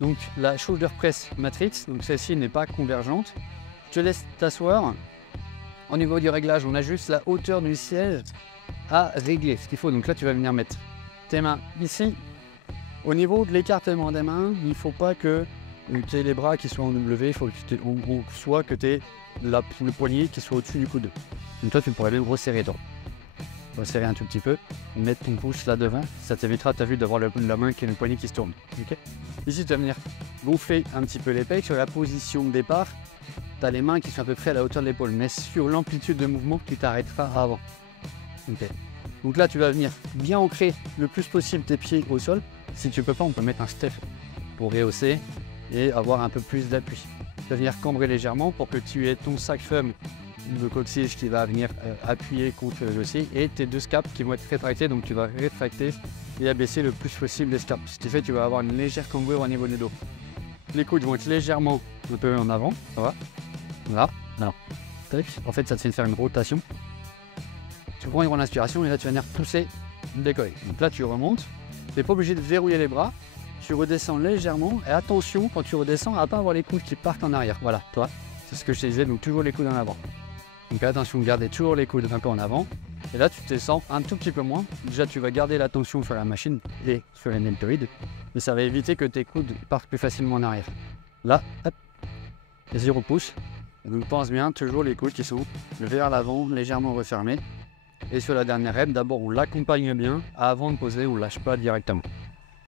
Donc la shoulder press matrix, donc celle-ci n'est pas convergente. Je te laisse t'asseoir. Au niveau du réglage, on ajuste la hauteur du siège à régler ce qu'il faut. Donc là, tu vas venir mettre tes mains ici. Au niveau de l'écartement des mains, il ne faut pas que tu aies les bras qui soient en W, il faut que soit que tu aies le poignet qui soit au-dessus du coude. Donc toi, tu pourrais même resserrer toi. Resserrer un tout petit peu, mettre ton pouce là devant, ça t'évitera, tu as vu, d'avoir la main qui est le poignet qui se tourne. Okay. Ici, tu vas venir gonfler un petit peu les pecs. Sur la position de départ, tu as les mains qui sont à peu près à la hauteur de l'épaule, mais sur l'amplitude de mouvement qui t'arrêtera avant. Okay. Donc là, tu vas venir bien ancrer le plus possible tes pieds au sol. Si tu peux pas, on peut mettre un step pour rehausser et avoir un peu plus d'appui. Tu vas venir cambrer légèrement pour que tu aies ton sacrum, le coccyge qui va venir appuyer contre le dossier et tes deux scapes qui vont être rétractés. Donc tu vas rétracter et abaisser le plus possible les scapes. Ce qui fait que tu vas avoir une légère cambrure au niveau du dos. Les coudes vont être légèrement un peu en avant, ça va. Là, non. En fait, ça te fait faire une rotation. Tu prends une grande inspiration et là tu vas venir pousser, décoller. Donc là tu remontes, tu n'es pas obligé de verrouiller les bras, tu redescends légèrement et attention quand tu redescends à ne pas avoir les coudes qui partent en arrière. Voilà, toi, c'est ce que je te disais, donc toujours les coudes en avant. Donc attention, gardez toujours les coudes un peu en avant. Et là tu te descends un tout petit peu moins. Déjà tu vas garder la tension sur la machine et sur les deltoïdes, mais ça va éviter que tes coudes partent plus facilement en arrière. Là, hop, et 0 pouce. Donc pense bien, toujours les coudes qui sont vers l'avant, légèrement refermés. Et sur la dernière rep, d'abord on l'accompagne bien, avant de poser, on ne lâche pas directement.